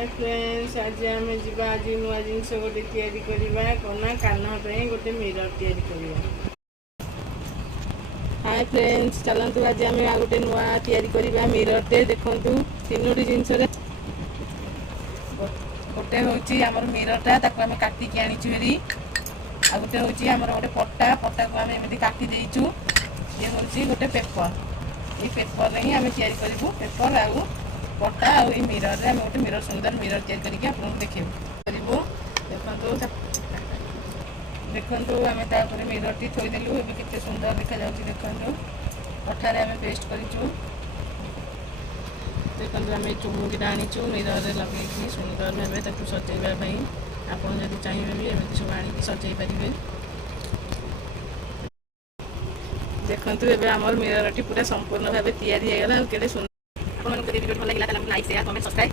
Hi friends, आज आम जा आज नुआ जिनस गोटे या कना कान गोटे मिरर या। हाय फ्रेंड्स, चलतु आज आम आ गोटे नुआ या मिरर टे देखु तीनो जिनस गोटे हूँ आम मिररटा आम काटिक आनी आ गोटे हूँ आम गोटे पट्टा पट्टा को आम एमती काटी देचु। ये हूँ गोटे पेपर, ये पेपर ही आम या पेपर आउ पट्टा आउ मिरर रे गोटे मिरर सुंदर मिरर तैयारी करके आपको देखो। देखो आम तापर मिरर टी थोदेलु ए केते सुंदर देखा जाउछि। देखो पट्टा रे आम पेस्ट करिछु। देखो आम चुमुकीटा आनीचु मिरर रे लगे सुंदर भाव ताकू सजेवा आप चाहिए भी एमती सब आनिक सजै पारे। देखो आम मिरर टी पूरा संपूर्ण भाव तैयारी होगा। सुंदर आपको वीडियो भल लगे लाइक शेयर कमेंट सब्सक्राइब।